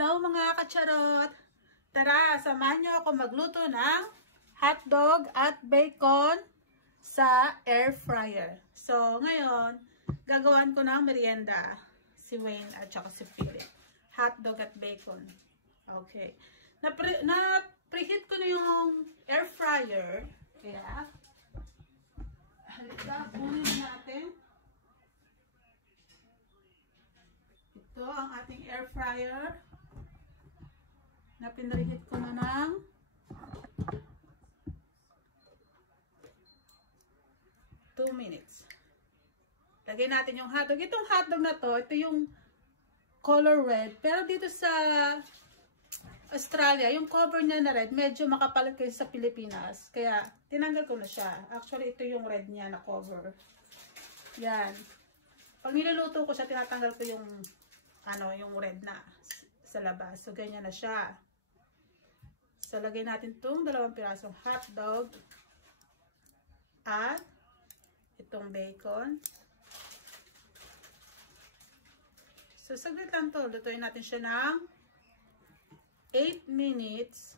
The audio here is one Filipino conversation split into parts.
Hello mga kacharot! Tara, samahan nyo ako magluto ng hotdog at bacon sa air fryer. So, ngayon, gagawan ko ng merienda. Si Wayne at saka si Philip. Hotdog at bacon. Okay. Na-preheat ko na yung air fryer. Kaya, halika, kunin natin. Ito ang ating air fryer. Na pinreheat ko na ng 2 minutes. Lagay natin yung hotdog. Itong hotdog na to, ito yung color red. Pero dito sa Australia, yung cover niya na red, medyo makapalit kayo sa Pilipinas. Kaya, tinanggal ko na siya. Actually, ito yung red niya na cover. Yan. Pag niluluto ko siya, tinatanggal ko yung yung red na sa labas. So, ganyan na siya. So, lagay natin itong 2 pirasong hotdog at itong bacon. So, saglit lang ito. Lutuin natin siya ng 8 minutes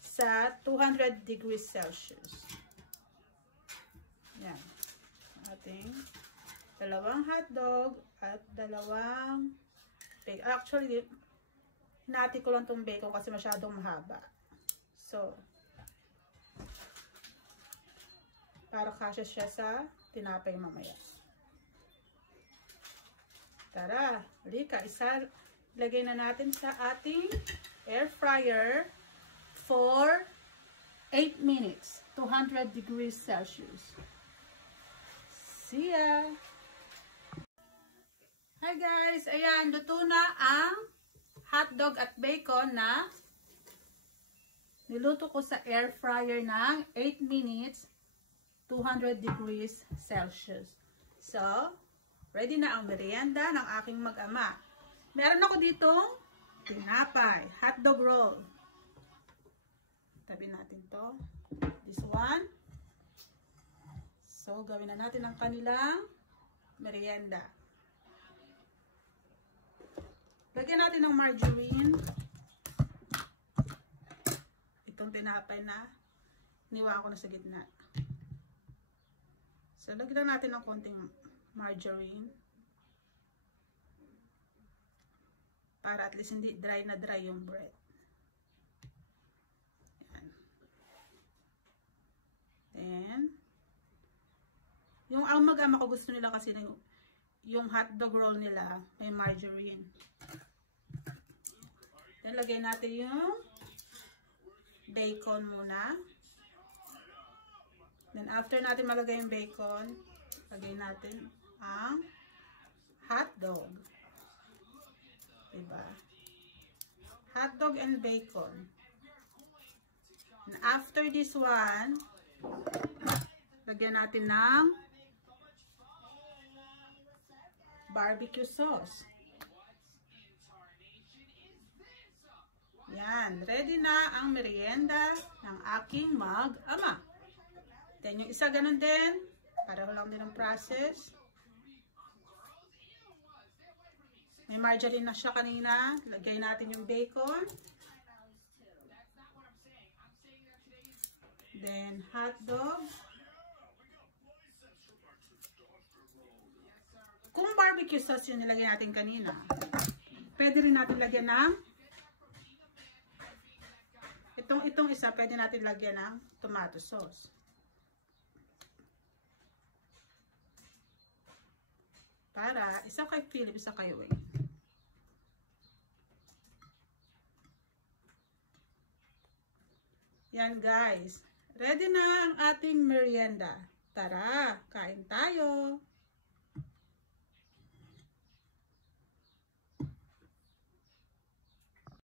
sa 200 degrees Celsius. Yan. Ating 2 hotdog at 2 bacon. Actually, hinati ko lang itong bacon kasi masyadong mahaba. So, para kasya siya sa tinapay mamaya. Tara, halika, ilagay na natin sa ating air fryer for 8 minutes, 200 degrees Celsius. See ya! Hi guys! Ayan, luto na ang hotdog at bacon na niluto ko sa air fryer ng 8 minutes, 200 degrees Celsius. So, ready na ang merienda ng aking mag-ama. Meron ako ditong tinapay, hotdog roll. Tabi natin to. This one. So, gawin na natin ang kanilang merienda. Lagyan natin ng margarine. Itong tinapay na niwa ko na sa gitna. So, lagyan natin ng konting margarine. Para at least hindi dry na dry yung bread. Yan. Then, yung ang mag-ama ko gusto nila kasi yung hotdog roll nila may margarine. Then, lagay natin yung bacon muna. Then, after natin malagay yung bacon, lagay natin ang hotdog. Diba? Hotdog and bacon. And after this one, lagyan natin ng barbecue sauce. Yan. Ready na ang merienda ng aking mag-ama. Then, yung isa ganun din. Pareho lang din ang process. May margarine na siya kanina. Lagay natin yung bacon. Then, hotdog. Kung barbecue sauce yung nilagay natin kanina, pwede rin natin lagyan ng itong isa, pwede natin lagyan ng tomato sauce. Para, isa kay Philip, isa kay Wayne. Yan guys. Ready na ang ating merienda. Tara, kain tayo!